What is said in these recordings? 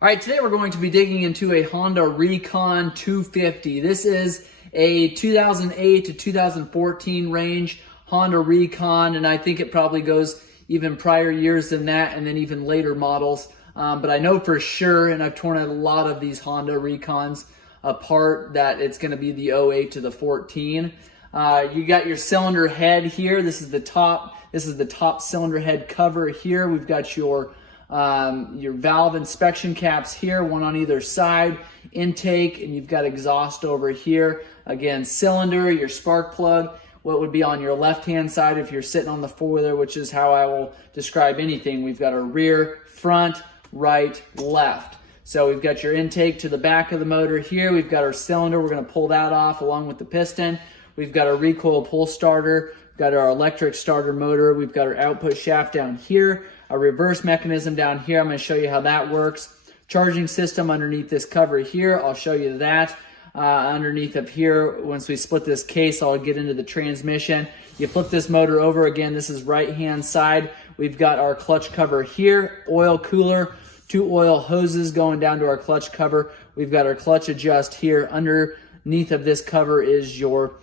All right, today we're going to be digging into a Honda Recon 250. This is a 2008 to 2014 range Honda Recon, and I think it probably goes even prior years than that, and then even later models. But I know for sure, and I've torn a lot of these Honda Recons apart, that it's going to be the 08 to the 14. You got your cylinder head here. This is the top cylinder head cover here. We've got your valve inspection caps here, one on either side, intake, and you've got exhaust over here. Again, cylinder, your spark plug, what would be on your left-hand side if you're sitting on the four-wheeler, which is how I will describe anything. We've got our rear, front, right, left. So we've got your intake to the back of the motor here. We've got our cylinder. We're going to pull that off along with the piston. We've got our recoil pull starter. We've got our electric starter motor. We've got our output shaft down here. A reverse mechanism down here. I'm going to show you how that works. Charging system underneath this cover here. I'll show you that. Underneath up here, once we split this case, I'll get into the transmission. You flip this motor over again. This is right-hand side. We've got our clutch cover here. Oil cooler. 2 oil hoses going down to our clutch cover. We've got our clutch adjust here. Underneath of this cover is your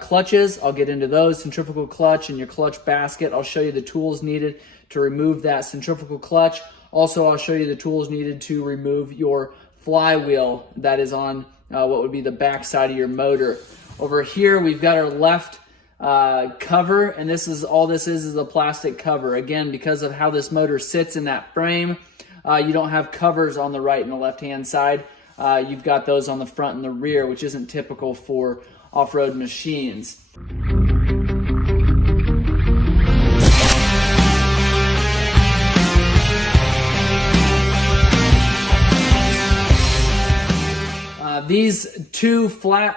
clutches. I'll get into those. Centrifugal clutch and your clutch basket. I'll show you the tools needed to remove that centrifugal clutch. Also, I'll show you the tools needed to remove your flywheel that is on what would be the back side of your motor. Over here, we've got our left cover, and this is a plastic cover. Again, because of how this motor sits in that frame, you don't have covers on the right and the left-hand side. You've got those on the front and the rear, which isn't typical for off-road machines. These 2 flat,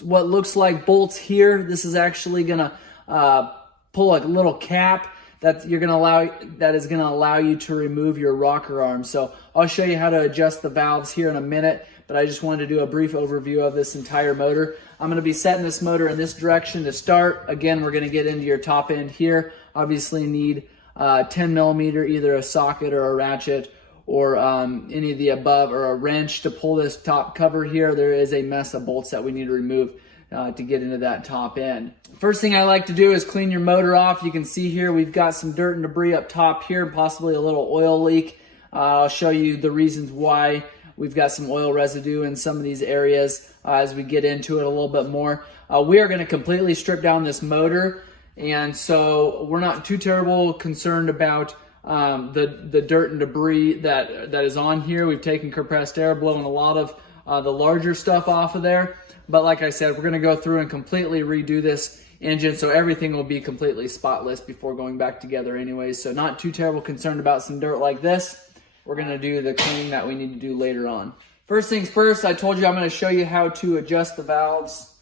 what looks like bolts here, this is actually going to pull a little cap that is going to allow you to remove your rocker arm. So I'll show you how to adjust the valves here in a minute, but I just wanted to do a brief overview of this entire motor. I'm going to be setting this motor in this direction to start. Again, we're going to get into your top end here. Obviously need 10 millimeter, either a socket or a ratchet, or any of the above, or a wrench to pull this top cover here. There is a mess of bolts that we need to remove to get into that top end. First thing I like to do is clean your motor off. You can see here we've got some dirt and debris up top here, possibly a little oil leak. I'll show you the reasons why we've got some oil residue in some of these areas as we get into it a little bit more. We are going to completely strip down this motor, and so we're not too terrible concerned about the dirt and debris that is on here. We've taken compressed air, blowing a lot of the larger stuff off of there. But like I said, we're going to go through and completely redo this engine, so everything will be completely spotless before going back together anyways. So not too terrible concerned about some dirt like this. We're going to do the cleaning that we need to do later on. First things first, I told you I'm going to show you how to adjust the valves.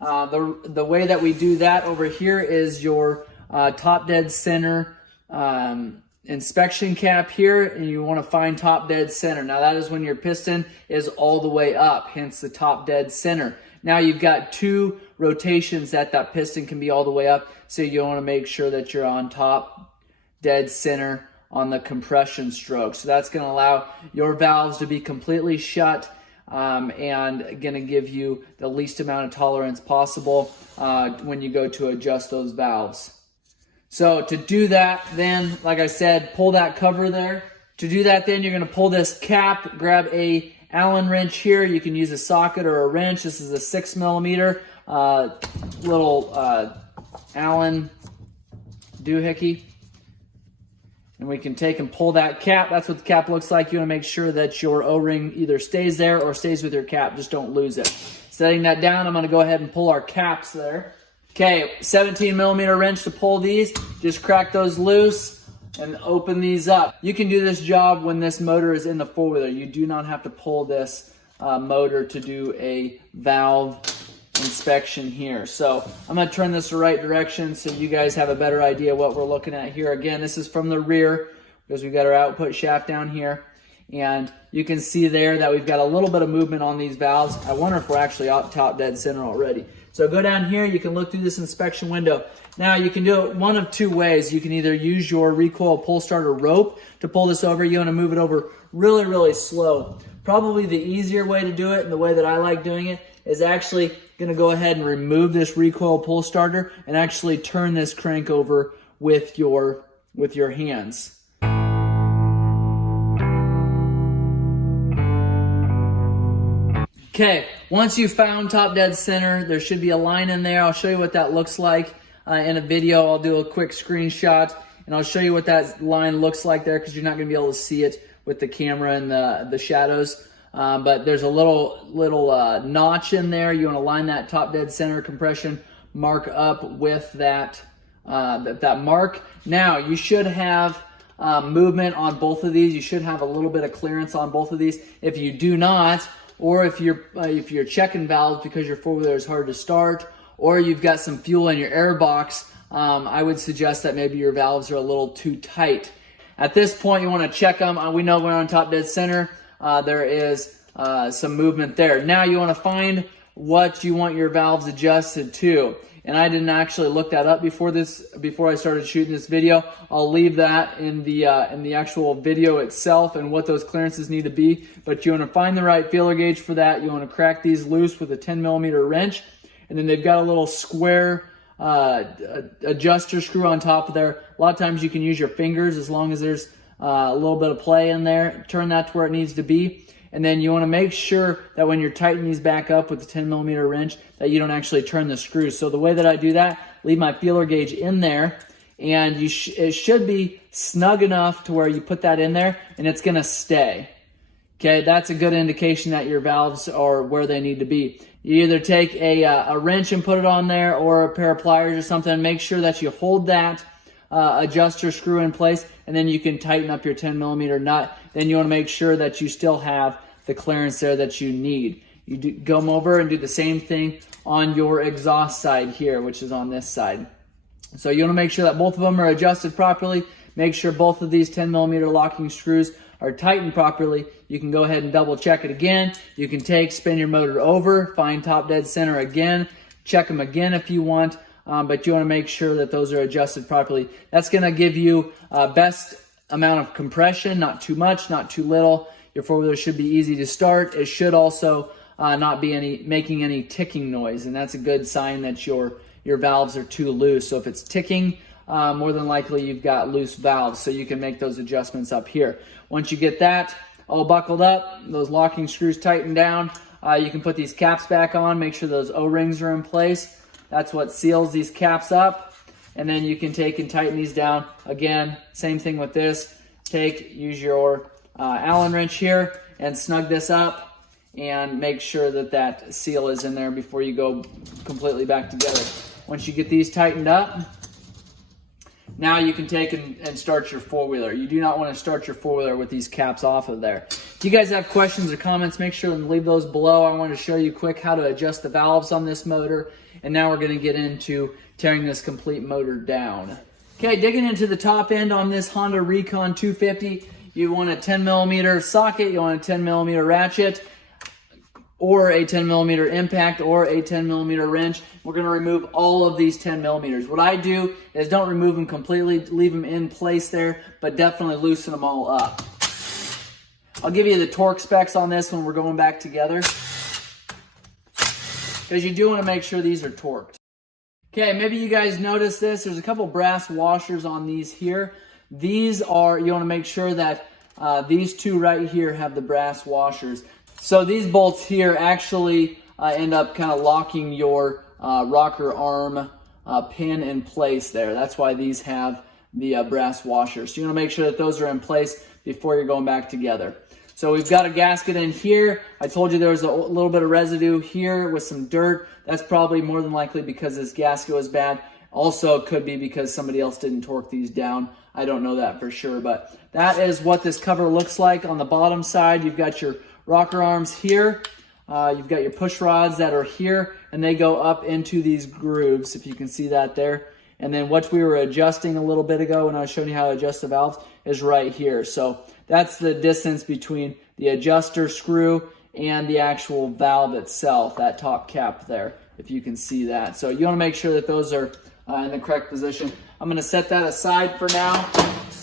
The way that we do that over here is your top dead center inspection cap here, and you want to find top dead center. Now that is when your piston is all the way up, hence the top dead center. Now you've got 2 rotations that piston can be all the way up, so you want to make sure that you're on top dead center on the compression stroke. So that's going to allow your valves to be completely shut and going to give you the least amount of tolerance possible when you go to adjust those valves. So to do that, then, like I said, pull that cover there. To do that, then, you're going to pull this cap, grab a Allen wrench here. You can use a socket or a wrench. This is a 6 millimeter little Allen doohickey. And we can take and pull that cap. That's what the cap looks like. You want to make sure that your O-ring either stays there or stays with your cap. Just don't lose it. Setting that down, I'm going to go ahead and pull our caps there. Okay, 17 millimeter wrench to pull these. Just crack those loose and open these up. You can do this job when this motor is in the four-wheeler. You do not have to pull this motor to do a valve inspection here. So I'm going to turn this the right direction so you guys have a better idea what we're looking at here. Again, this is from the rear because we've got our output shaft down here. And you can see there that we've got a little bit of movement on these valves. I wonder if we're actually out top dead center already. So go down here, you can look through this inspection window. Now you can do it one of two ways. You can either use your recoil pull starter rope to pull this over. You want to move it over really, really slow. Probably the easier way to do it, and the way that I like doing it, is actually going to go ahead and remove this recoil pull starter and actually turn this crank over with your hands. Okay, once you've found top dead center, there should be a line in there. I'll show you what that looks like in a video. I'll do a quick screenshot and I'll show you what that line looks like there, because you're not going to be able to see it with the camera and the shadows. But there's a little notch in there. You want to line that top dead center compression mark up with that mark. Now you should have movement on both of these. You should have a little bit of clearance on both of these. If you do not, or if you're checking valves because your four-wheeler is hard to start, or you've got some fuel in your air box, I would suggest that maybe your valves are a little too tight. At this point, you want to check them. We know we're on top dead center. There is some movement there. Now you want to find what you want your valves adjusted to. And I didn't actually look that up before I started shooting this video. I'll leave that in the actual video itself and what those clearances need to be. But you want to find the right feeler gauge for that. You want to crack these loose with a 10mm wrench, and then they've got a little square adjuster screw on top of there. A lot of times you can use your fingers as long as there's a little bit of play in there. Turn that to where it needs to be. And then you want to make sure that when you're tightening these back up with the 10mm wrench, that you don't actually turn the screws. So the way that I do that, leave my feeler gauge in there, and it should be snug enough to where you put that in there and it's going to stay. Okay, that's a good indication that your valves are where they need to be. You either take a wrench and put it on there, or a pair of pliers or something. Make sure that you hold that adjuster screw in place, and then you can tighten up your 10mm nut. Then you want to make sure that you still have the clearance there that you need. You come over and do the same thing on your exhaust side here, which is on this side. So you want to make sure that both of them are adjusted properly. Make sure both of these 10mm locking screws are tightened properly. You can go ahead and double check it again. You can spin your motor over, find top dead center again, check them again if you want. But you want to make sure that those are adjusted properly. That's going to give you best amount of compression, not too much, not too little. Your four-wheeler should be easy to start. It should also not be making any ticking noise, and that's a good sign that your valves are too loose. So if it's ticking, more than likely you've got loose valves, so you can make those adjustments up here. Once you get that all buckled up, those locking screws tightened down, you can put these caps back on, make sure those O-rings are in place. That's what seals these caps up. And then you can take and tighten these down. Again, same thing with this. Use your Allen wrench here and snug this up and make sure that that seal is in there before you go completely back together. Once you get these tightened up, now you can take and start your four-wheeler. You do not want to start your four-wheeler with these caps off of there. If you guys have questions or comments, make sure to leave those below. I want to show you quick how to adjust the valves on this motor. And now we're going to get into tearing this complete motor down. Okay, digging into the top end on this Honda Recon 250, you want a 10mm socket, you want a 10mm ratchet, or a 10mm impact, or a 10mm wrench. We're going to remove all of these 10mm. What I do is don't remove them completely, leave them in place there, but definitely loosen them all up. I'll give you the torque specs on this when we're going back together, because you do want to make sure these are torqued. Okay, maybe you guys noticed this. There's a couple brass washers on these here. These are, you want to make sure that these two right here have the brass washers. So these bolts here actually end up kind of locking your rocker arm pin in place there. That's why these have the brass washers. So you want to make sure that those are in place before you're going back together. So we've got a gasket in here. I told you there was a little bit of residue here with some dirt. That's probably more than likely because this gasket was bad. Also, it could be because somebody else didn't torque these down. I don't know that for sure, but that is what this cover looks like. On the bottom side, you've got your rocker arms here. You've got your push rods that are here, and they go up into these grooves, if you can see that there. And then what we were adjusting a little bit ago when I was showing you how to adjust the valves is right here. So that's the distance between the adjuster screw and the actual valve itself, that top cap there, if you can see that. So you want to make sure that those are in the correct position. I'm going to set that aside for now.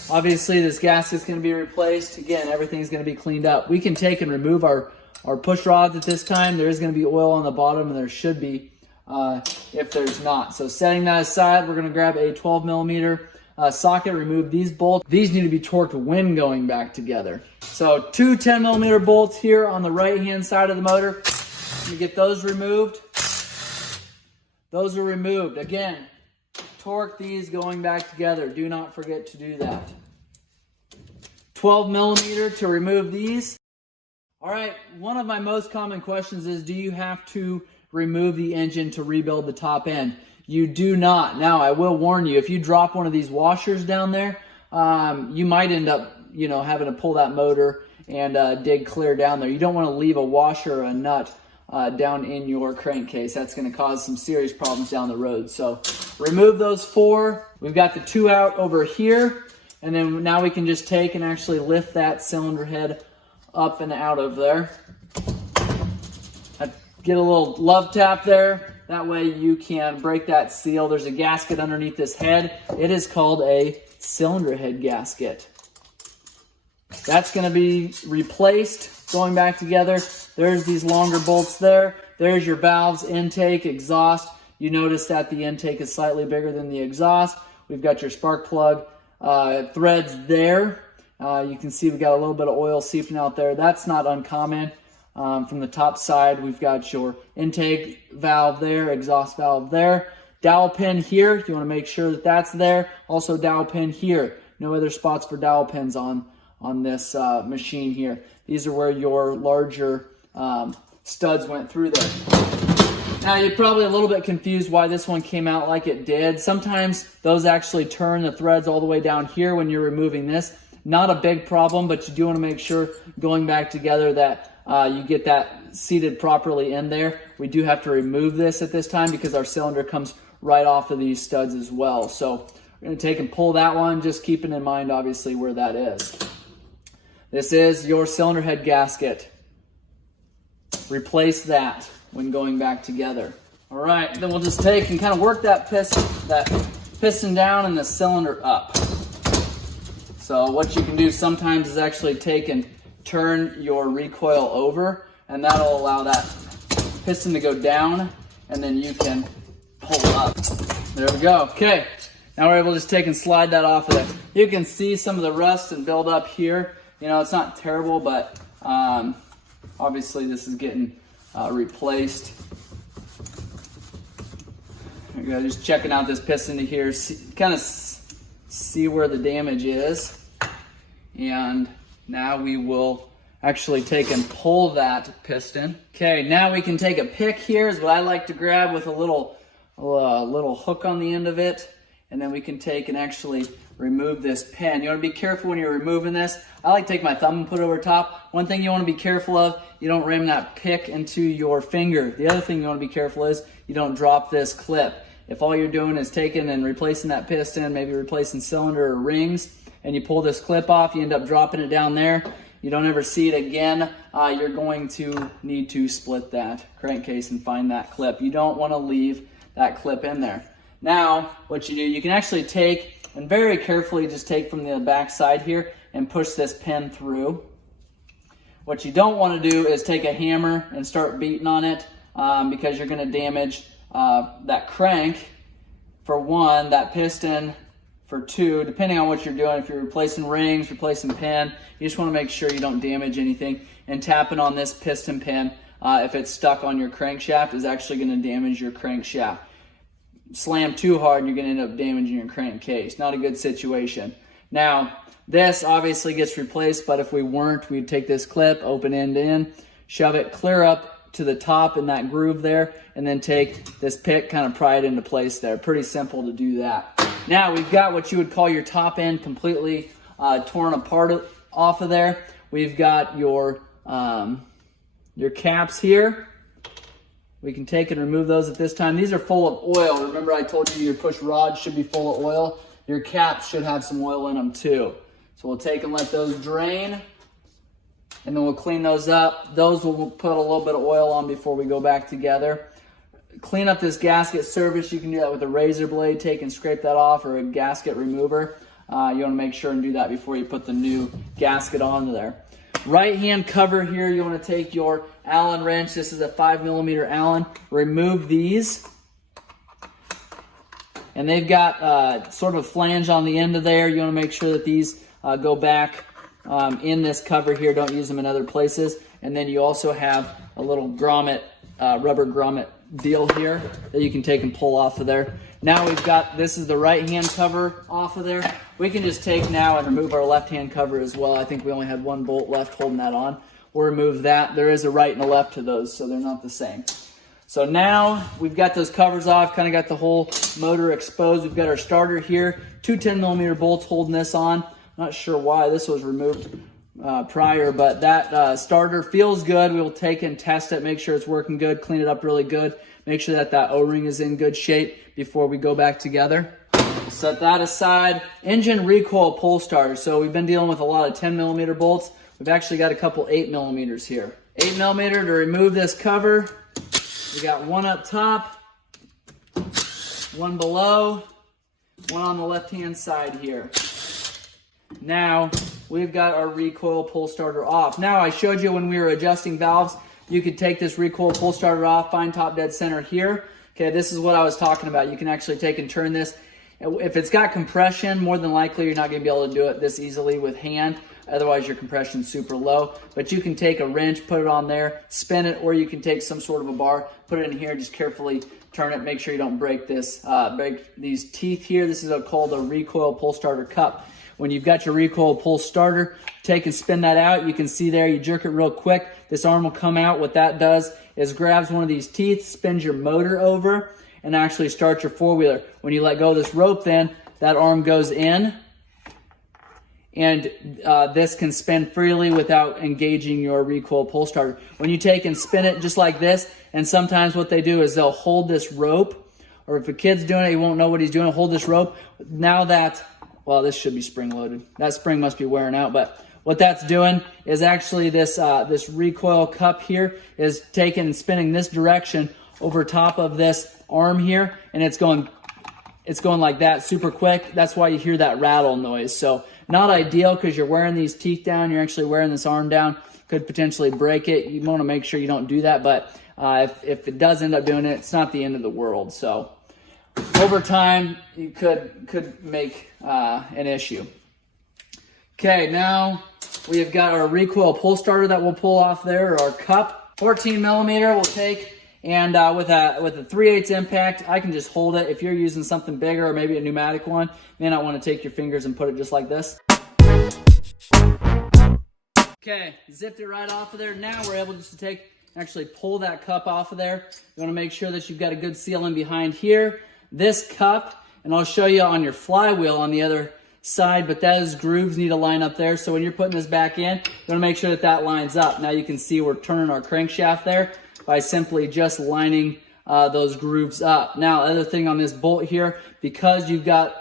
Obviously, this gasket's going to be replaced. Again, everything's going to be cleaned up. We can take and remove our push rods at this time. There is going to be oil on the bottom, and there should be if there's not. So setting that aside, we're going to grab a 12mm socket, remove these bolts. These need to be torqued when going back together. So two 10mm bolts here on the right-hand side of the motor. Let me get those removed. Those are removed. Again, torque these going back together. Do not forget to do that. 12mm to remove these. All right, one of my most common questions is, do you have to remove the engine to rebuild the top end? You do not. Now, I will warn you, if you drop one of these washers down there, you might end up, having to pull that motor and dig clear down there. You don't want to leave a washer or a nut down in your crankcase. That's going to cause some serious problems down the road. So remove those 4. We've got the 2 out over here, and then now we can just take and actually lift that cylinder head up and out of there. Get a little love tap there. That way you can break that seal. There's a gasket underneath this head. It is called a cylinder head gasket. That's going to be replaced going back together. There's these longer bolts there. There's your valves, intake, exhaust. You notice that the intake is slightly bigger than the exhaust. We've got your spark plug threads there. You can see we've got a little bit of oil seeping out there. That's not uncommon. From the top side, we've got your intake valve there, exhaust valve there. Dowel pin here, you want to make sure that that's there. Also dowel pin here. No other spots for dowel pins on this machine here. These are where your larger studs went through there. Now you're probably a little bit confused why this one came out like it did. Sometimes those actually turn the threads all the way down here when you're removing this. Not a big problem, but you do want to make sure going back together that you get that seated properly in there. We do have to remove this at this time because our cylinder comes right off of these studs as well. So we're going to take and pull that one, just keeping in mind obviously where that is. This is your cylinder head gasket. Replace that when going back together. All right, then we'll just take and kind of work that piston down and the cylinder up. So what you can do sometimes is actually take and turn your recoil over, and that'll allow that piston to go down, and then you can pull up. There we go. Okay, now we're able to just take and slide that off of there. You can see some of the rust and build up here. It's not terrible, but obviously this is getting replaced. There we go, just checking out this piston to here, kind of see where the damage is. And now we will actually take and pull that piston. Okay, now we can take a pick here, is what I like to grab, with a little hook on the end of it. And then we can take and actually remove this pin. You want to be careful when you're removing this. I like to take my thumb and put it over top. One thing you want to be careful of, you don't ram that pick into your finger. The other thing you want to be careful is you don't drop this clip. If all you're doing is taking and replacing that piston, maybe replacing cylinder or rings, and you pull this clip off, you end up dropping it down there, you don't ever see it again, you're going to need to split that crankcase and find that clip. You don't want to leave that clip in there. Now, what you do, you can actually take and very carefully just take from the back side here and push this pin through. What you don't want to do is take a hammer and start beating on it because you're going to damage that crank, for one, that piston, for two, depending on what you're doing. If you're replacing rings, replacing pin, you just want to make sure you don't damage anything. And tapping on this piston pin, if it's stuck on your crankshaft, is actually going to damage your crankshaft. Slam too hard, you're going to end up damaging your crankcase. Not a good situation. Now, this obviously gets replaced, but if we weren't, we'd take this clip, open end in, shove it clear up to the top in that groove there, and then take this pick, kind of pry it into place there. Pretty simple to do that. Now we've got what you would call your top end completely torn apart off of there. We've got your caps here. We can take and remove those at this time. These are full of oil. Remember I told you your push rods should be full of oil. Your caps should have some oil in them too. So we'll take and let those drain, and then we'll clean those up. Those we'll put a little bit of oil on before we go back together. Clean up this gasket surface. You can do that with a razor blade. Take and scrape that off, or a gasket remover. You want to make sure and do that before you put the new gasket onto there. Right hand cover here, you want to take your Allen wrench. This is a 5mm Allen. Remove these. And they've got sort of a flange on the end of there. You want to make sure that these go back in this cover here. Don't use them in other places. And then you also have a little grommet, rubber grommet deal here that you can take and pull off of there. Now we've got, this is the right hand cover off of there. We can just take now and remove our left hand cover as well. I think we only had one bolt left holding that on. We'll remove that. There is a right and a left to those, so they're not the same. So now we've got those covers off, kind of got the whole motor exposed. We've got our starter here, two 10mm bolts holding this on. Not sure why this was removed prior, but that starter feels good. We'll take and test it, make sure it's working good, clean it up really good, make sure that that O-ring is in good shape before we go back together. Set that aside. Engine recoil pull starter. So we've been dealing with a lot of 10mm bolts. We've actually got a couple 8mm here. 8mm to remove this cover. We got one up top, one below, one on the left-hand side here. Now we've got our recoil pull starter off. Now I showed you when we were adjusting valves, you could take this recoil pull starter off, find top dead center here. Okay, this is what I was talking about. You can actually take and turn this. If it's got compression, more than likely you're not going to be able to do it this easily with hand. Otherwise your compression's super low. But you can take a wrench, put it on there, spin it, or you can take some sort of a bar, put it in here, just carefully turn it. Make sure you don't break this, break these teeth here. This is called a recoil pull starter cup. When you've got your recoil pull starter, take and spin that out. You can see there, you jerk it real quick. This arm will come out. What that does is grabs one of these teeth, spins your motor over, and actually starts your four-wheeler. When you let go of this rope then, that arm goes in, and this can spin freely without engaging your recoil pull starter. When you take and spin it just like this, and sometimes what they do is they'll hold this rope, or if a kid's doing it, he won't know what he's doing, hold this rope. Now that, well, this should be spring-loaded. That spring must be wearing out, but what that's doing is actually this, this recoil cup here is taking and spinning this direction over top of this arm here, and it's going like that super quick. That's why you hear that rattle noise. So not ideal because you're wearing these teeth down. You're actually wearing this arm down. Could potentially break it. You want to make sure you don't do that, but if it does end up doing it, it's not the end of the world. So over time, you could make an issue. Okay, now we have got our recoil pull starter that we'll pull off there, or our cup. 14mm we'll take, and with a 3/8 impact, I can just hold it. If you're using something bigger or maybe a pneumatic one, you may not want to take your fingers and put it just like this. Okay, zipped it right off of there. Now we're able just to actually pull that cup off of there. You want to make sure that you've got a good seal in behind here. This cup, and I'll show you on your flywheel on the other side, but those grooves need to line up there. So when you're putting this back in, you want to make sure that that lines up. Now you can see we're turning our crankshaft there by simply just lining those grooves up. Now, other thing on this bolt here, because you've got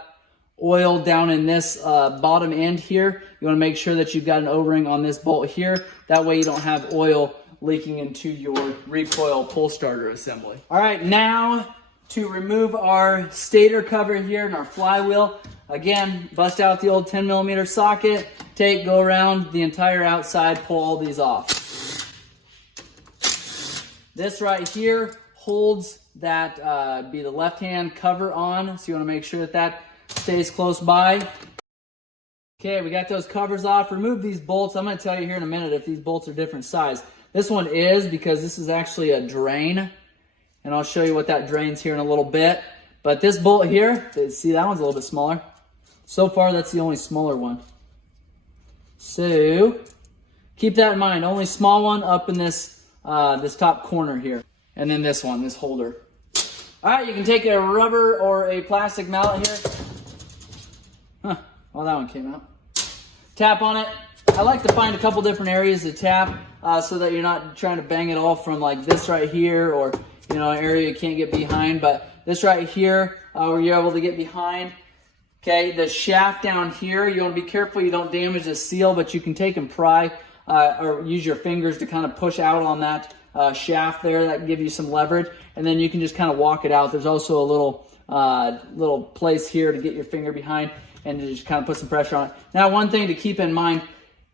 oil down in this bottom end here, you want to make sure that you've got an O-ring on this bolt here. That way you don't have oil leaking into your recoil pull starter assembly. All right, now to remove our stator cover here and our flywheel. Again, bust out the old 10mm socket, go around the entire outside, pull all these off. This right here holds that, be the left-hand cover on, so you want to make sure that that stays close by. Okay, we got those covers off. Remove these bolts. I'm going to tell you here in a minute if these bolts are different size. This one is, because this is actually a drain, and I'll show you what that drains here in a little bit. But this bolt here, see, that one's a little bit smaller. So far, that's the only smaller one. So keep that in mind. Only small one up in this this top corner here, and then this one, this holder. All right, you can take a rubber or a plastic mallet here. Well, that one came out. Tap on it, I like to find a couple different areas to tap so that you're not trying to bang it all from like this right here, or an area you can't get behind. But this right here, where you're able to get behind. Okay, the shaft down here, you want to be careful you don't damage the seal, but you can take and pry or use your fingers to kind of push out on that shaft there. That can give you some leverage, and then you can just kind of walk it out. There's also a little place here to get your finger behind and to just kind of put some pressure on it. Now, one thing to keep in mind,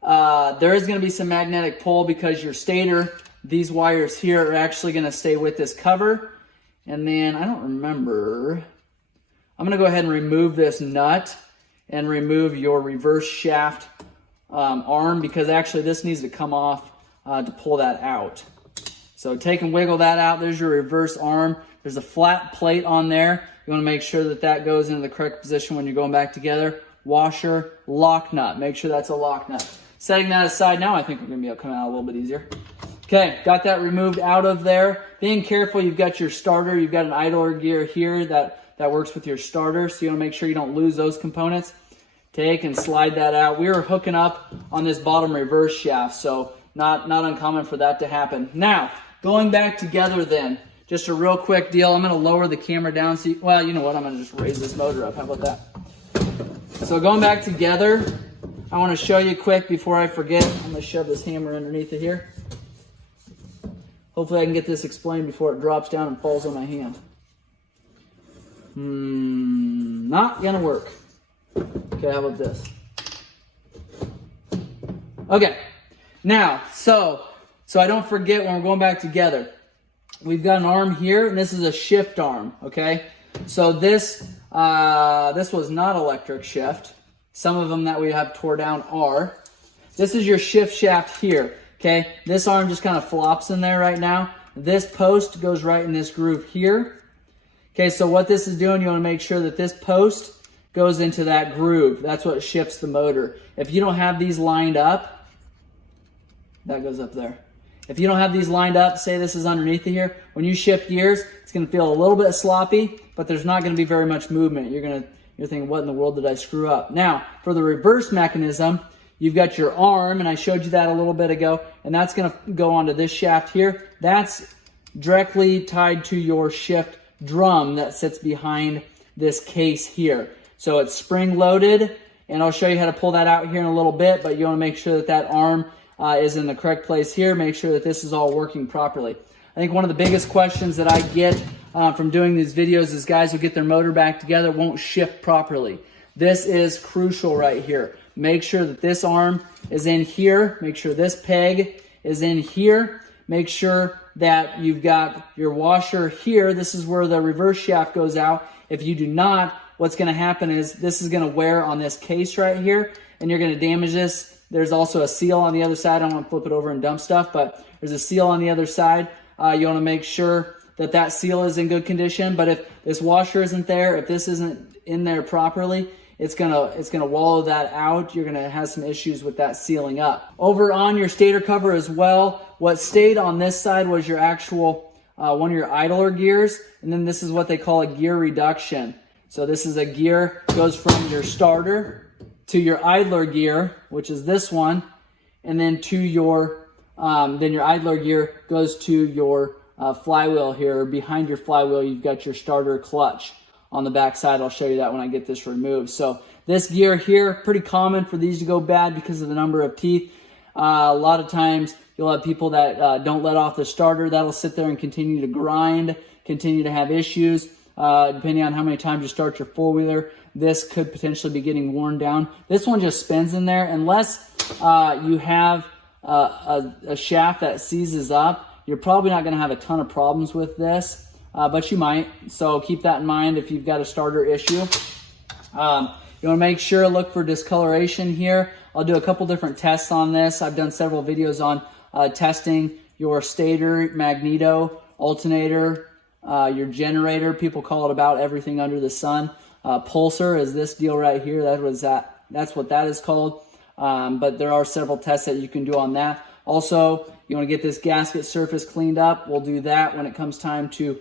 there is going to be some magnetic pull because your stator, these wires here are actually going to stay with this cover. And then, I don't remember, I'm going to go ahead and remove this nut and remove your reverse shaft arm, because actually this needs to come off to pull that out. So take and wiggle that out. There's your reverse arm. There's a flat plate on there. You want to make sure that that goes into the correct position when you're going back together. Washer, lock nut. Make sure that's a lock nut. Setting that aside now, I think we're going to be able to come out a little bit easier. Okay, got that removed out of there. Being careful, you've got your starter. You've got an idler gear here that works with your starter, so you want to make sure you don't lose those components. Take and slide that out. We were hooking up on this bottom reverse shaft, so not uncommon for that to happen. Now, going back together then, just a real quick deal. I'm going to lower the camera down. So well, you know what? I'm going to just raise this motor up. How about that? So going back together, I want to show you quick before I forget. I'm going to shove this hammer underneath it here. Hopefully I can get this explained before it drops down and falls on my hand. Not going to work. Okay, how about this? Okay. Now, so I don't forget when we're going back together. We've got an arm here, and this is a shift arm, okay? So this was not electric shift. Some of them that we have tore down are. This is your shift shaft here, okay? This arm just kind of flops in there right now. This post goes right in this groove here. Okay, so what this is doing, you want to make sure that this post goes into that groove. That's what shifts the motor. If you don't have these lined up, that goes up there. If you don't have these lined up, say this is underneath it here, when you shift gears, it's going to feel a little bit sloppy, but there's not going to be very much movement. You're thinking, what in the world did I screw up? Now, for the reverse mechanism, you've got your arm, and I showed you that a little bit ago, and that's going to go onto this shaft here. That's directly tied to your shift drum that sits behind this case here. So it's spring loaded, and I'll show you how to pull that out here in a little bit, but you want to make sure that that arm is in the correct place here. Make sure that this is all working properly. I think one of the biggest questions that I get from doing these videos is guys who get their motor back together won't shift properly. This is crucial right here. Make sure that this arm is in here. Make sure this peg is in here. Make sure that you've got your washer here. This is where the reverse shaft goes out. If you do not, what's going to happen is this is going to wear on this case right here, and you're going to damage this. There's also a seal on the other side. I don't want to flip it over and dump stuff, but there's a seal on the other side. You want to make sure that that seal is in good condition. But if this washer isn't there, if this isn't in there properly, it's gonna wallow that out. You're gonna have some issues with that sealing up. Over on your stator cover as well, what stayed on this side was your actual one of your idler gears, and then this is what they call a gear reduction. So this is a gear, goes from your starter to your idler gear, which is this one, and then to your your idler gear goes to your flywheel here. Behind your flywheel, you've got your starter clutch on the back side. I'll show you that when I get this removed. So this gear here, pretty common for these to go bad because of the number of teeth. A lot of times you'll have people that don't let off the starter. That'll sit there and continue to grind, continue to have issues. Depending on how many times you start your four-wheeler, this could potentially be getting worn down. This one just spins in there. Unless you have a shaft that seizes up, you're probably not going to have a ton of problems with this, but you might. So keep that in mind if you've got a starter issue. You want to make sure, look for discoloration here. I'll do a couple different tests on this. I've done several videos on testing your stator, magneto, alternator, your generator. People call it about everything under the sun. Pulsar is this deal right here. That's what that is called. But there are several tests that you can do on that. Also, you want to get this gasket surface cleaned up. We'll do that when it comes time to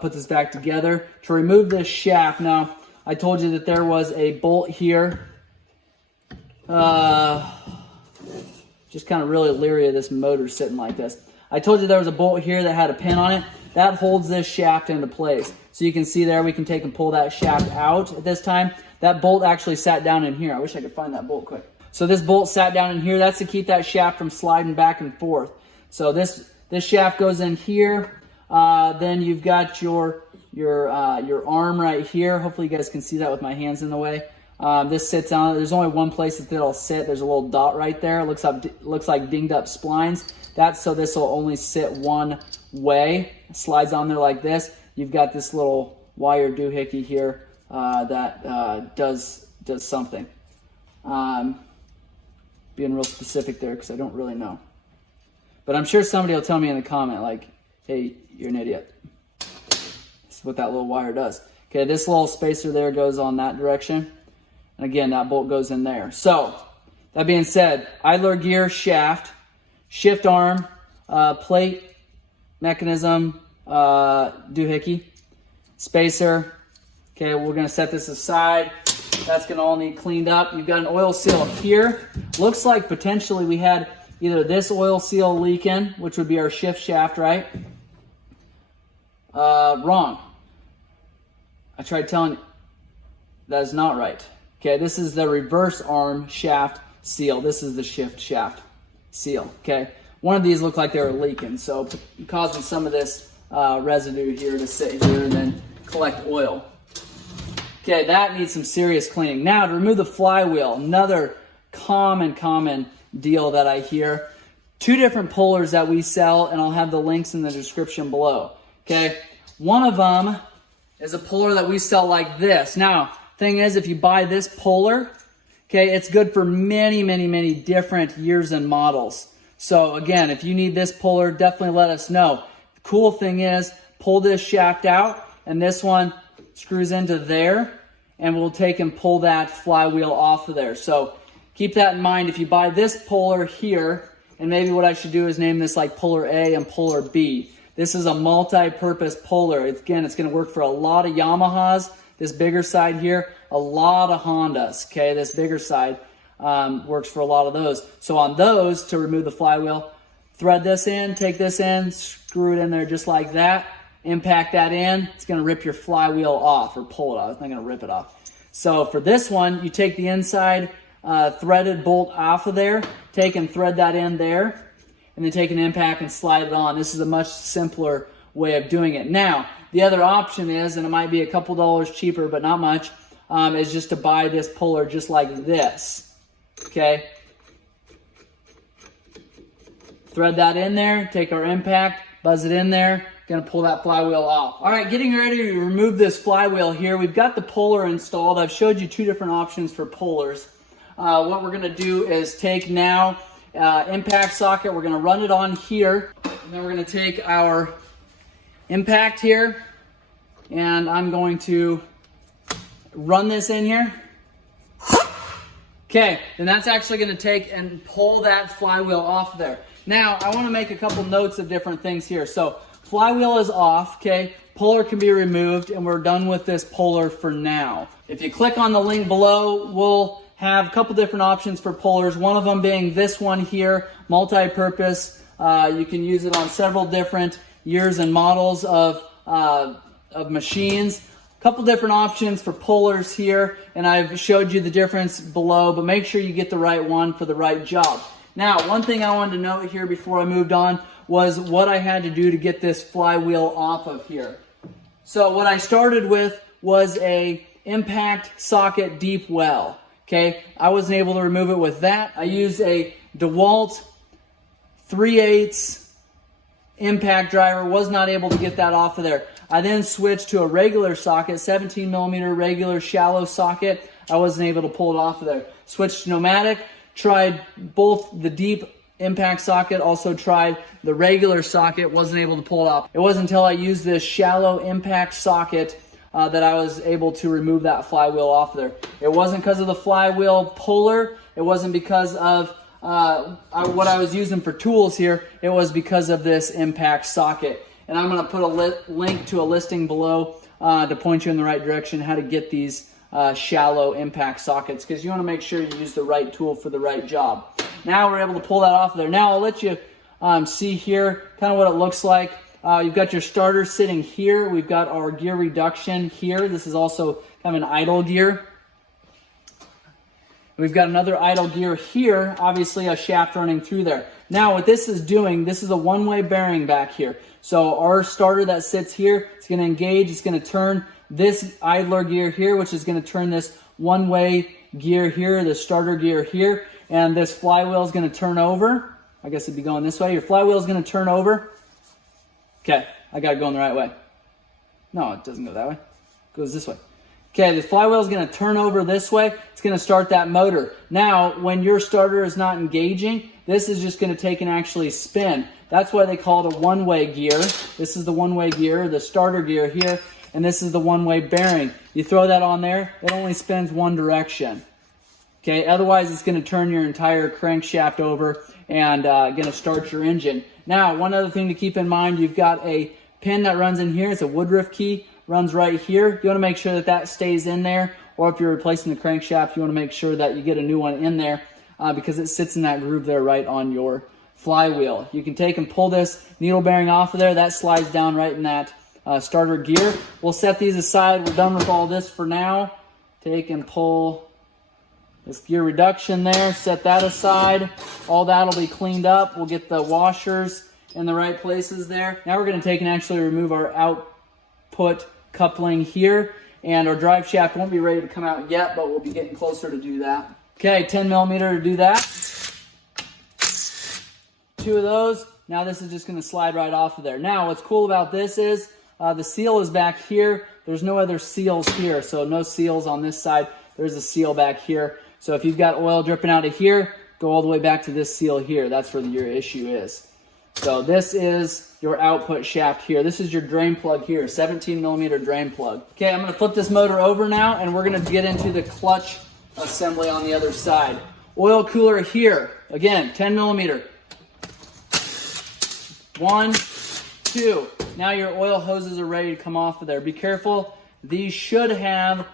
put this back together. To remove this shaft, now I told you that there was a bolt here. just kind of really leery of this motor sitting like this. I told you there was a bolt here that had a pin on it. That holds this shaft into place. So you can see there, we can take and pull that shaft out at this time. That bolt actually sat down in here. I wish I could find that bolt quick. So this bolt sat down in here. That's to keep that shaft from sliding back and forth. So this shaft goes in here. Then you've got your arm right here. Hopefully you guys can see that with my hands in the way. This sits on. There's only one place that it'll sit. There's a little dot right there. It looks like dinged up splines. That's so this will only sit one way. It slides on there like this. You've got this little wire doohickey here that does something. Being real specific there because I don't really know. But I'm sure somebody will tell me in the comment like, hey, you're an idiot. This is what that little wire does. Okay, this little spacer there goes on that direction. And again, that bolt goes in there. So, that being said, idler gear, shaft, shift arm, plate, mechanism, doohickey, spacer. Okay, we're going to set this aside. That's going to all need cleaned up. You've got an oil seal here. Looks like potentially we had either this oil seal leaking, which would be our shift shaft, right? Wrong. I tried telling you that is not right. Okay, this is the reverse arm shaft seal. This is the shift shaft seal. Okay, one of these looked like they were leaking, so causing some of this residue here to sit here and then collect oil. Okay, that needs some serious cleaning. Now, to remove the flywheel, another common deal that I hear. Two different pullers that we sell, and I'll have the links in the description below. Okay, one of them is a puller that we sell like this. Now, thing is, if you buy this puller, okay, it's good for many different years and models. So again, if you need this puller, definitely let us know. The cool thing is, pull this shaft out, and this one screws into there, and we'll take and pull that flywheel off of there. So keep that in mind. If you buy this puller here, and maybe what I should do is name this like puller A and puller B. This is a multi-purpose puller. Again, it's going to work for a lot of Yamahas. This bigger side here, a lot of Hondas. Okay, this bigger side works for a lot of those. So on those, to remove the flywheel, thread this in, take this in, screw it in there just like that. Impact that in, it's going to rip your flywheel off or pull it off. It's not going to rip it off. So for this one, you take the inside threaded bolt off of there, take and thread that in there, and then take an impact and slide it on. This is a much simpler way of doing it. Now, the other option is, and it might be a couple dollars cheaper, but not much, is just to buy this puller just like this. Okay? Thread that in there, take our impact, buzz it in there, gonna pull that flywheel off. All right, getting ready to remove this flywheel here. We've got the puller installed. I've showed you two different options for pullers. What we're gonna do is take now impact socket, we're gonna run it on here, and then we're gonna take our impact here, and I'm going to run this in here. Okay, and that's actually gonna take and pull that flywheel off there. Now, I wanna make a couple notes of different things here. So, flywheel is off, okay? Puller can be removed, and we're done with this puller for now. If you click on the link below, we'll have a couple different options for pullers. One of them being this one here, multi-purpose. You can use it on several different years and models of machines. A couple different options for pullers here, and I've showed you the difference below, but make sure you get the right one for the right job. Now, one thing I wanted to note here before I moved on was what I had to do to get this flywheel off of here. So what I started with was a impact socket deep well. Okay, I wasn't able to remove it with that. I used a DeWalt 3/8 impact driver, was not able to get that off of there. I then switched to a regular socket, 17 millimeter regular shallow socket. I wasn't able to pull it off of there. Switched to pneumatic, tried both the deep impact socket, also tried the regular socket, wasn't able to pull it off. It wasn't until I used this shallow impact socket that I was able to remove that flywheel off there. It wasn't because of the flywheel puller. It wasn't because of what I was using for tools here. It was because of this impact socket. And I'm going to put a link to a listing below to point you in the right direction how to get these shallow impact sockets, because you want to make sure you use the right tool for the right job. Now we're able to pull that off of there. Now I'll let you see here kind of what it looks like. You've got your starter sitting here. We've got our gear reduction here. This is also kind of an idle gear. We've got another idle gear here, obviously a shaft running through there. Now what this is doing, this is a one-way bearing back here. So our starter that sits here, it's going to engage, it's going to turn this idler gear here, which is going to turn this one-way gear here, the starter gear here, and this flywheel is going to turn over. I guess it'd be going this way. Your flywheel is going to turn over. Okay, I got it going the right way. No, it doesn't go that way. It goes this way. Okay, the flywheel is going to turn over this way. It's going to start that motor. Now, when your starter is not engaging, this is just going to take and actually spin. That's why they call it a one-way gear. This is the one-way gear, the starter gear here, and this is the one-way bearing. You throw that on there, it only spins one direction. Okay, otherwise it's going to turn your entire crankshaft over and going to start your engine. Now, one other thing to keep in mind, you've got a pin that runs in here. It's a Woodruff key. Runs right here. You want to make sure that that stays in there, or if you're replacing the crankshaft, you want to make sure that you get a new one in there because it sits in that groove there right on your flywheel. You can take and pull this needle bearing off of there. That slides down right in that starter gear. We'll set these aside. We're done with all this for now. Take and pull this gear reduction there. Set that aside. All that will be cleaned up. We'll get the washers in the right places there. Now we're going to take and actually remove our output coupling here, and our drive shaft won't be ready to come out yet, but we'll be getting closer to do that. Okay, 10 millimeter to do that. 2 of those. Now this is just going to slide right off of there. Now what's cool about this is the seal is back here. There's no other seals here, so no seals on this side. There's a seal back here. So if you've got oil dripping out of here, go all the way back to this seal here. That's where your issue is. So this is your output shaft here. This is your drain plug here, 17 millimeter drain plug. Okay, I'm going to flip this motor over now, and we're going to get into the clutch assembly on the other side. Oil cooler here, again, 10 millimeter. 1, 2. Now your oil hoses are ready to come off of there. Be careful. These should have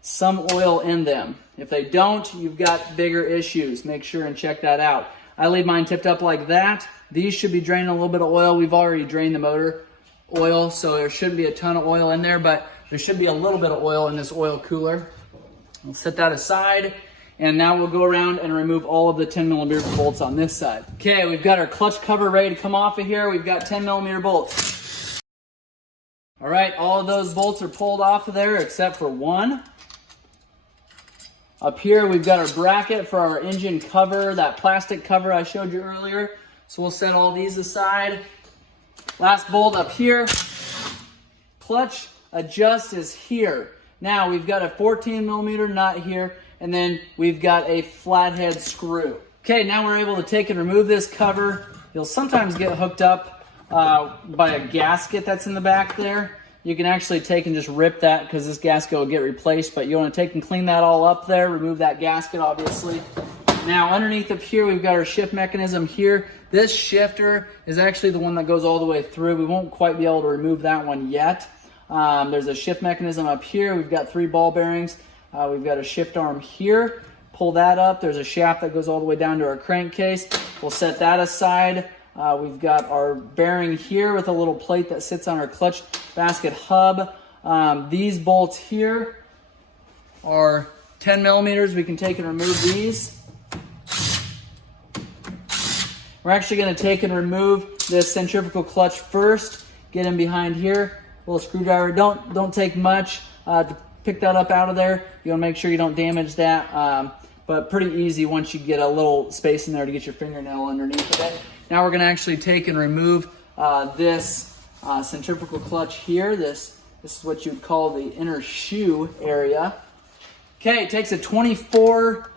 some oil in them. If they don't, you've got bigger issues. Make sure and check that out. I leave mine tipped up like that. These should be draining a little bit of oil. We've already drained the motor oil, so there shouldn't be a ton of oil in there, but there should be a little bit of oil in this oil cooler. We'll set that aside, and now we'll go around and remove all of the 10 millimeter bolts on this side. Okay, we've got our clutch cover ready to come off of here. We've got 10 millimeter bolts. All right, all of those bolts are pulled off of there except for one. Up here, we've got our bracket for our engine cover, that plastic cover I showed you earlier. So we'll set all these aside. Last bolt up here. Clutch adjust is here. Now we've got a 14 millimeter nut here, and then we've got a flathead screw. Okay, now we're able to take and remove this cover. You'll sometimes get hooked up by a gasket that's in the back there. You can actually take and just rip that because this gasket will get replaced, but you want to take and clean that all up there, remove that gasket obviously. Now underneath up here, we've got our shift mechanism here. This shifter is actually the one that goes all the way through. We won't quite be able to remove that one yet. There's a shift mechanism up here. We've got 3 ball bearings. We've got a shift arm here. Pull that up. There's a shaft that goes all the way down to our crankcase. We'll set that aside. We've got our bearing here with a little plate that sits on our clutch basket hub. These bolts here are 10 millimeters. We can take and remove these. We're actually going to take and remove this centrifugal clutch first. Get in behind here. Little screwdriver. Don't take much to pick that up out of there. You want to make sure you don't damage that. But pretty easy once you get a little space in there to get your fingernail underneath of it. Now we're going to actually take and remove this centrifugal clutch here. This is what you'd call the inner shoe area. Okay, it takes a 24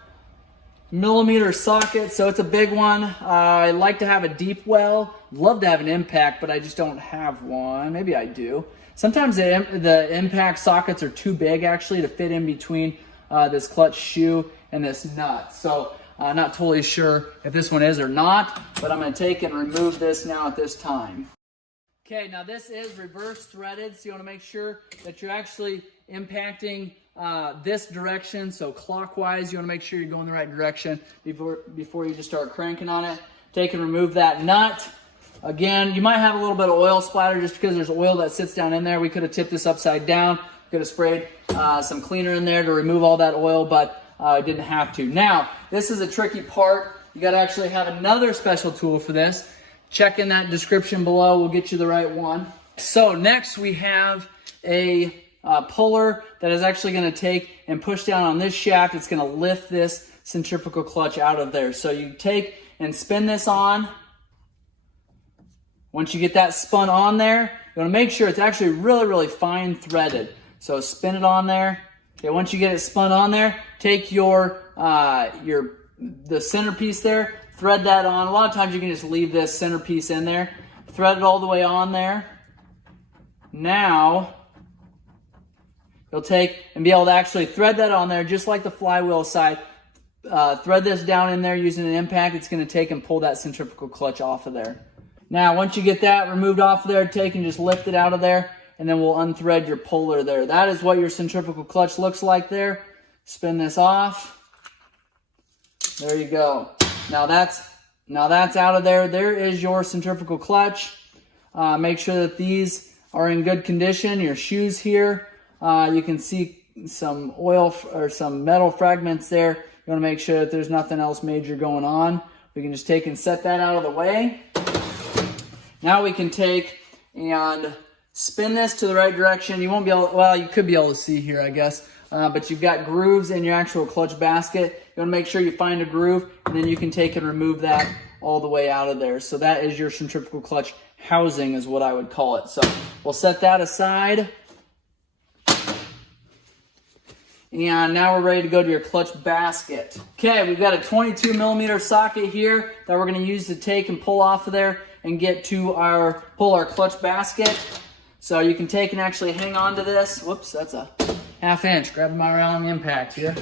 millimeter socket, so it's a big one. I like to have a deep well. Love to have an impact, but I just don't have one. Maybe I do. Sometimes the impact sockets are too big actually to fit in between this clutch shoe and this nut. So I'm not totally sure if this one is or not, but I'm going to take and remove this now at this time. Okay, now this is reverse threaded, so you want to make sure that you're actually impacting this direction, so clockwise. You want to make sure you're going the right direction before you just start cranking on it. Take and remove that nut. Again, you might have a little bit of oil splatter just because there's oil that sits down in there. We could have tipped this upside down. Could have sprayed some cleaner in there to remove all that oil, but didn't have to. Now, this is a tricky part. You got to actually have another special tool for this. Check in that description below. We'll get you the right one. So next we have a puller that is actually going to take and push down on this shaft. It's going to lift this centrifugal clutch out of there. So you take and spin this on. Once you get that spun on there, you want to make sure it's actually really fine threaded. So spin it on there. Okay, once you get it spun on there, take the centerpiece there, thread that on. A lot of times you can just leave this centerpiece in there. Thread it all the way on there. Now, you'll take and be able to actually thread that on there just like the flywheel side. Thread this down in there using an impact. It's going to take and pull that centrifugal clutch off of there. Now, once you get that removed off of there, take and just lift it out of there, and then we'll unthread your puller there. That is what your centrifugal clutch looks like there. Spin this off. There you go. Now that's out of there. There is your centrifugal clutch. Make sure that these are in good condition. Your shoes here, you can see some oil or some metal fragments there. You want to make sure that there's nothing else major going on. We can just take and set that out of the way. Now we can take and spin this to the right direction. You won't be able, well, you could be able to see here, I guess, but you've got grooves in your actual clutch basket. You want to make sure you find a groove, and then you can take and remove that all the way out of there. So that is your centrifugal clutch housing is what I would call it. So we'll set that aside. And now we're ready to go to your clutch basket. Okay, we've got a 22 millimeter socket here that we're going to use to take and pull off of there and get to pull our clutch basket. So you can take and actually hang on to this. Whoops, that's a ½ inch. Grabbing my wrong impact here.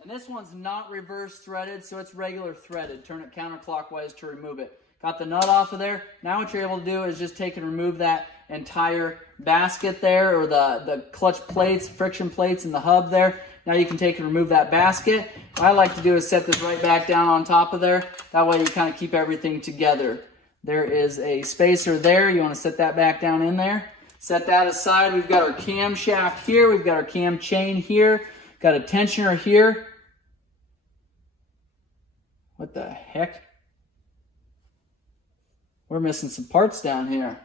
And this one's not reverse threaded, so it's regular threaded. Turn it counterclockwise to remove it. Got the nut off of there. Now what you're able to do is just take and remove that entire basket there, or the clutch plates, friction plates in the hub there. Now you can take and remove that basket. What I like to do is set this right back down on top of there. That way you kind of keep everything together. There is a spacer there. You want to set that back down in there. Set that aside. We've got our cam shaft here. We've got our cam chain here. Got a tensioner here. What the heck? We're missing some parts down here.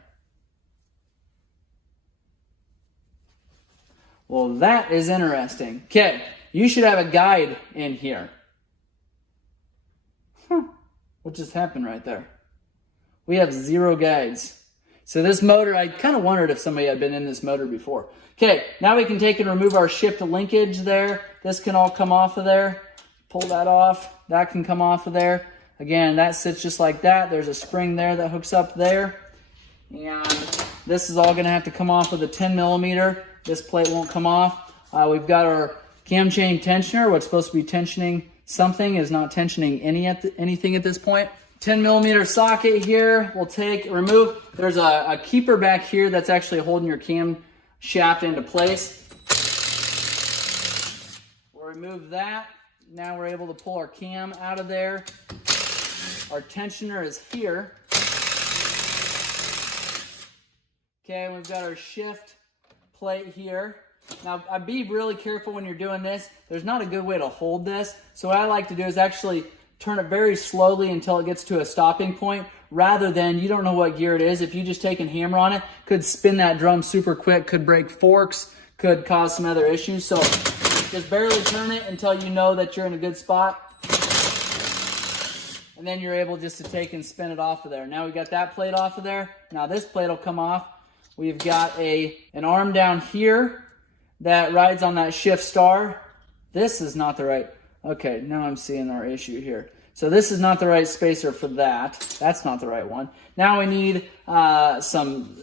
Well, that is interesting. Okay, you should have a guide in here. What just happened right there? We have 0 guides. So this motor, I kind of wondered if somebody had been in this motor before. Okay, now we can take and remove our shift linkage there. This can all come off of there. Pull that off. That can come off of there. Again, that sits just like that. There's a spring there that hooks up there. And this is all going to have to come off of the 10 millimeter. This plate won't come off. We've got our cam chain tensioner. What's supposed to be tensioning something is not tensioning anything at this point. 10 millimeter socket here. We'll remove. There's a keeper back here that's actually holding your cam shaft into place. We'll remove that. Now we're able to pull our cam out of there. Our tensioner is here. Okay, we've got our shift plate here. Now, I'd be really careful when you're doing this. There's not a good way to hold this. So what I like to do is actually turn it very slowly until it gets to a stopping point, rather than, you don't know what gear it is. If you just take and hammer on it, could spin that drum super quick, could break forks, could cause some other issues. So just barely turn it until you know that you're in a good spot. And then you're able just to take and spin it off of there. Now we've got that plate off of there. Now this plate will come off. We've got an arm down here that rides on that shift star. This is not the right, okay, now I'm seeing our issue here. So this is not the right spacer for that. That's not the right one. Now we need some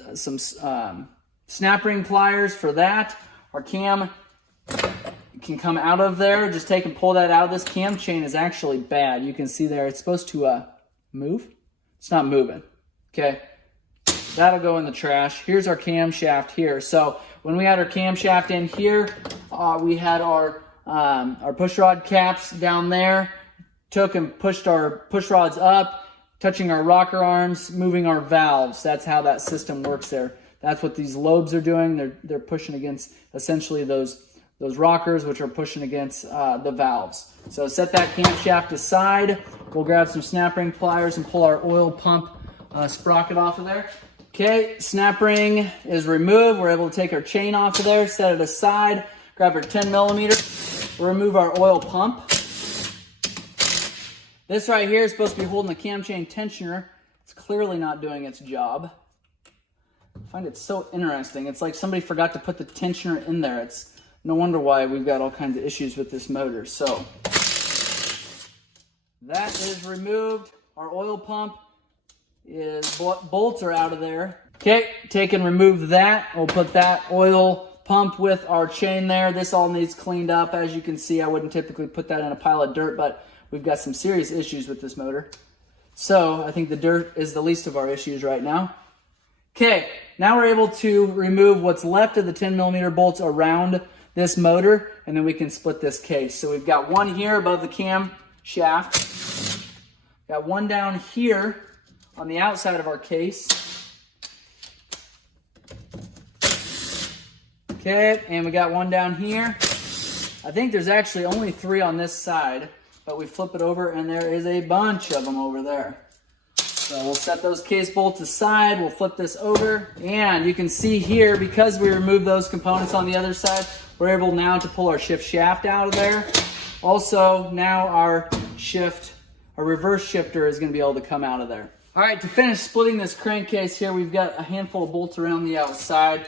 snap ring pliers for that. Our cam can come out of there. Just take and pull that out. This cam chain is actually bad. You can see there, it's supposed to move. It's not moving. Okay. That'll go in the trash. Here's our camshaft here. So when we had our camshaft in here, we had our push rod caps down there. Took and pushed our push rods up, touching our rocker arms, moving our valves. That's how that system works there. That's what these lobes are doing. They're pushing against essentially those rockers, which are pushing against the valves. So set that camshaft aside. We'll grab some snap ring pliers and pull our oil pump sprocket off of there. Okay, snap ring is removed. We're able to take our chain off of there, set it aside, grab our 10 millimeter, remove our oil pump. This right here is supposed to be holding the cam chain tensioner. It's clearly not doing its job. I find it so interesting. It's like somebody forgot to put the tensioner in there. It's no wonder why we've got all kinds of issues with this motor. So that is removed. Our oil pump bolts are out of there. Okay, take and remove that. We'll put that oil pump with our chain there. This all needs cleaned up. As you can see, I wouldn't typically put that in a pile of dirt, but we've got some serious issues with this motor. So I think the dirt is the least of our issues right now. Okay, now we're able to remove what's left of the 10 millimeter bolts around this motor, and then we can split this case. So we've got one here above the cam shaft. Got one down here on the outside of our case. Okay, and we got one down here. I think there's actually only 3 on this side, but we flip it over and there is a bunch of them over there. So we'll set those case bolts aside, we'll flip this over, and you can see here, because we removed those components on the other side, we're able now to pull our shift shaft out of there. Also, now our reverse shifter is going to be able to come out of there. All right, to finish splitting this crankcase here, we've got a handful of bolts around the outside.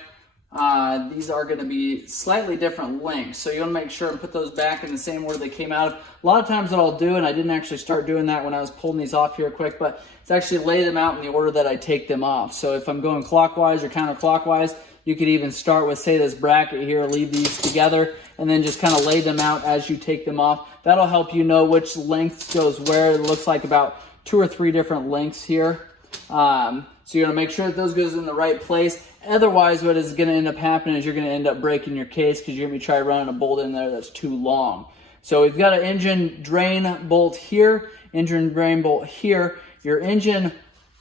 These are going to be slightly different lengths, so you want to make sure and put those back in the same order they came out of. A lot of times what I'll do, and I didn't actually start doing that when I was pulling these off here quick, but it's actually lay them out in the order that I take them off. So if I'm going clockwise or counterclockwise, you could even start with, say, this bracket here, leave these together, and then just kind of lay them out as you take them off. That'll help you know which length goes where. It looks like about 2 or 3 different lengths here. So you're going to make sure that those goes in the right place. Otherwise, what is going to end up happening is you're going to end up breaking your case because you're going to try running a bolt in there that's too long. So we've got an engine drain bolt here, engine drain bolt here. Your engine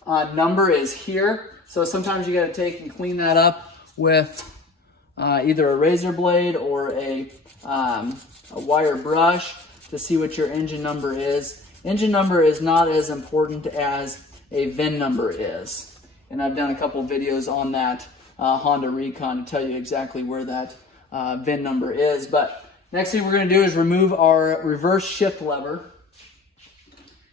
number is here. So sometimes you got to take and clean that up with either a razor blade or a wire brush to see what your engine number is. Engine number is not as important as a VIN number is. And I've done a couple videos on that Honda Recon to tell you exactly where that VIN number is. But next thing we're going to do is remove our reverse shift lever.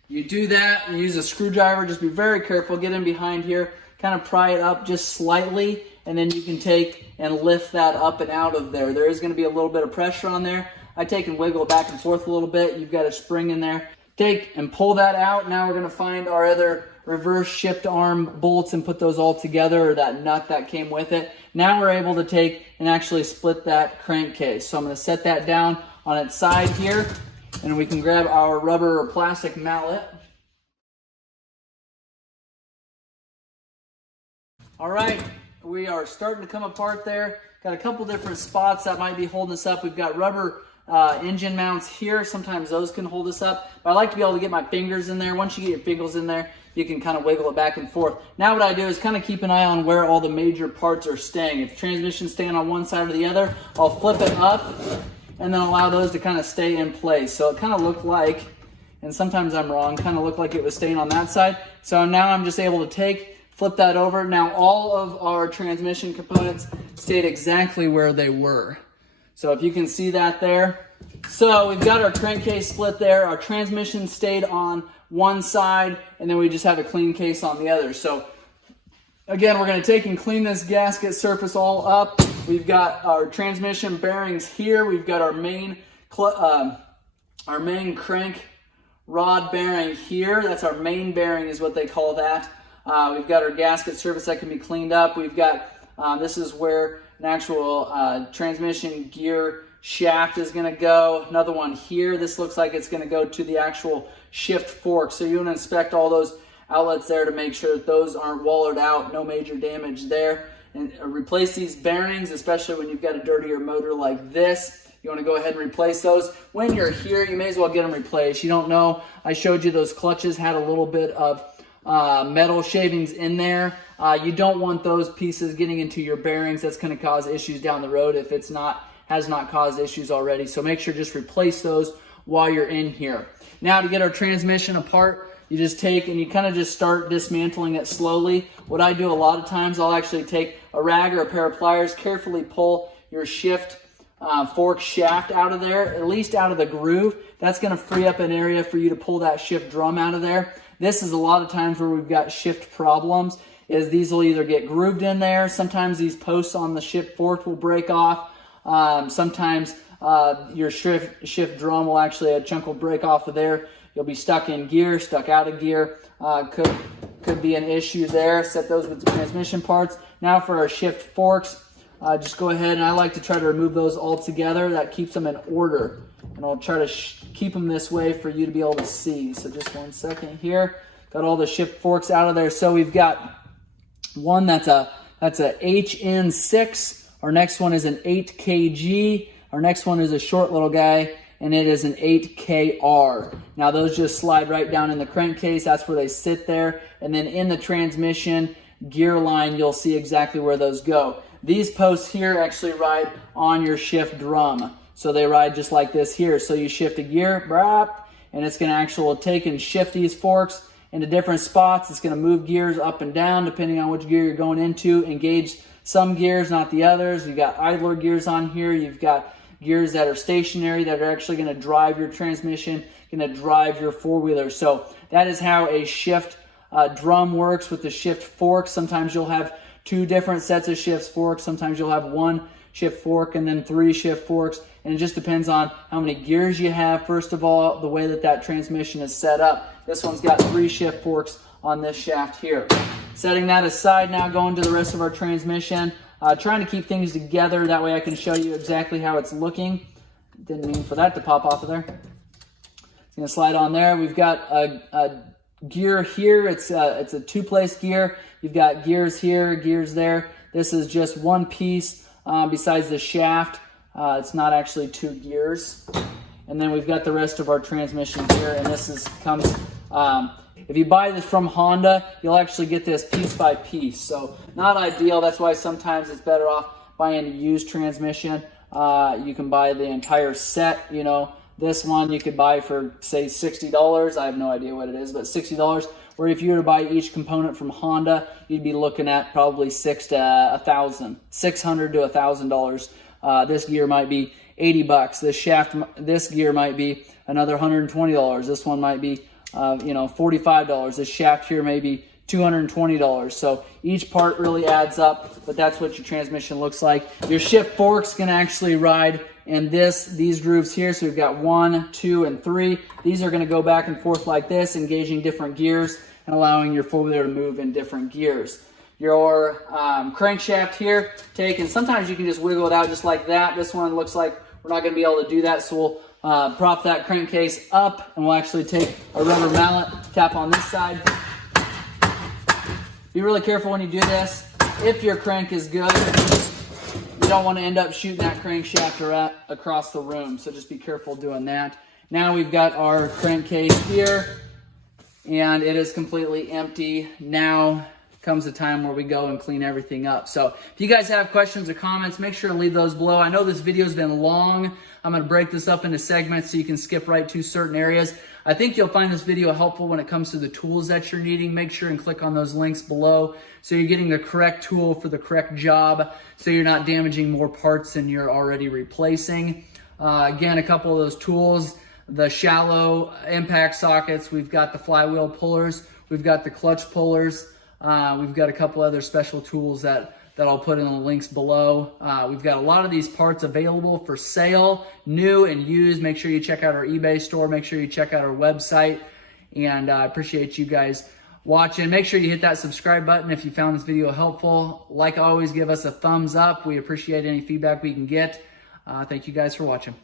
You do that, you use a screwdriver, just be very careful, get in behind here, kind of pry it up just slightly, and then you can take and lift that up and out of there. There is going to be a little bit of pressure on there. I take and wiggle it back and forth a little bit. You've got a spring in there. Take and pull that out. Now we're going to find our other reverse shift arm bolts and put those all together, or that nut that came with it. Now we're able to take and actually split that crankcase. So I'm going to set that down on its side here, and we can grab our rubber or plastic mallet. All right, we are starting to come apart there. Got a couple different spots that might be holding us up. We've got rubber engine mounts here. Sometimes those can hold us up, but I like to be able to get my fingers in there. Once you get your fingers in there, you can kind of wiggle it back and forth. Now what I do is kind of keep an eye on where all the major parts are staying. If the transmission's staying on one side or the other, I'll flip it up and then allow those to kind of stay in place. So it kind of looked like, and sometimes I'm wrong, kind of looked like it was staying on that side. So now I'm just able to flip that over. Now all of our transmission components stayed exactly where they were. So if you can see that there. So we've got our crankcase split there. Our transmission stayed on one side, and then we just have a clean case on the other. So again, we're going to take and clean this gasket surface all up. We've got our transmission bearings here. We've got our main crank rod bearing here. That's our main bearing is what they call that. We've got our gasket surface that can be cleaned up. We've got, this is where an actual transmission gear shaft is going to go. Another one here. This looks like it's going to go to the actual shift fork. So you want to inspect all those outlets there to make sure that those aren't wallered out, no major damage there. And replace these bearings, especially when you've got a dirtier motor like this. You want to go ahead and replace those. When you're here, you may as well get them replaced. You don't know, I showed you those clutches had a little bit of metal shavings in there. You don't want those pieces getting into your bearings. That's going to cause issues down the road if it's has not caused issues already. So make sure just replace those while you're in here. Now to get our transmission apart, you just take and you kind of just start dismantling it slowly. What I do a lot of times, I'll actually take a rag or a pair of pliers, carefully pull your shift fork shaft out of there, at least out of the groove. That's going to free up an area for you to pull that shift drum out of there. This is a lot of times where we've got shift problems, is these will either get grooved in there. Sometimes these posts on the shift fork will break off. Sometimes your shift drum will actually, a chunk will break off of there. You'll be stuck in gear, stuck out of gear. Could be an issue there. Set those with the transmission parts. Now for our shift forks, just go ahead, and I like to try to remove those all together. That keeps them in order. And I'll try to keep them this way for you to be able to see. So just 1 second here. Got all the shift forks out of there. So we've got one that's a HN6. Our next one is an 8kg. Our next one is a short little guy, and it is an 8kr. Now those just slide right down in the crankcase. That's where they sit there. And then in the transmission gear line, you'll see exactly where those go. These posts here actually ride on your shift drum. So they ride just like this here. So you shift a gear, and it's going to actually take and shift these forks into different spots. It's going to move gears up and down depending on which gear you're going into. Engage some gears, not the others. You've got idler gears on here. You've got gears that are stationary that are actually going to drive your transmission, going to drive your four-wheeler. So that is how a shift drum works with the shift fork. Sometimes you'll have 2 different sets of shift forks. Sometimes you'll have 1 shift fork and then 3 shift forks. And it just depends on how many gears you have. First of all, the way that transmission is set up. This one's got 3 shift forks on this shaft here. Setting that aside, now going to the rest of our transmission. Trying to keep things together. That way I can show you exactly how it's looking. Didn't mean for that to pop off of there. It's going to slide on there. We've got a gear here. It's a 2-place gear. You've got gears here, gears there. This is just 1 piece besides the shaft. It's not actually 2 gears. And then we've got the rest of our transmission here, and this comes if you buy this from Honda, you'll actually get this piece by piece. So not ideal. That's why sometimes it's better off buying a used transmission. You can buy the entire set. You know, this one you could buy for say $60. I have no idea what it is, but $60. Where if you were to buy each component from Honda, you'd be looking at probably $600 to $1,000. This gear might be $80. This gear might be another $120. This one might be $45. This shaft here may be $220. So each part really adds up, but that's what your transmission looks like. Your shift fork's going to actually ride in these grooves here. So we've got 1, 2, and 3. These are going to go back and forth like this, engaging different gears and allowing your four-wheeler to move in different gears. Your crankshaft here, and sometimes you can just wiggle it out just like that. This one looks like we're not going to be able to do that, so we'll prop that crankcase up, and we'll actually take a rubber mallet, tap on this side. Be really careful when you do this. If your crank is good, you don't want to end up shooting that crankshaft across the room, so just be careful doing that. Now we've got our crankcase here, and it is completely empty. Now comes the time where we go and clean everything up. So if you guys have questions or comments, make sure to leave those below. I know this video has been long. I'm going to break this up into segments so you can skip right to certain areas. I think you'll find this video helpful when it comes to the tools that you're needing. Make sure and click on those links below so you're getting the correct tool for the correct job, so you're not damaging more parts than you're already replacing. Again, a couple of those tools, the shallow impact sockets, we've got the flywheel pullers, we've got the clutch pullers, we've got a couple other special tools that I'll put in the links below. We've got a lot of these parts available for sale, new and used. Make sure you check out our eBay store. Make sure you check out our website. And I appreciate you guys watching. Make sure you hit that subscribe button if you found this video helpful. Like always, give us a thumbs up. We appreciate any feedback we can get. Thank you guys for watching.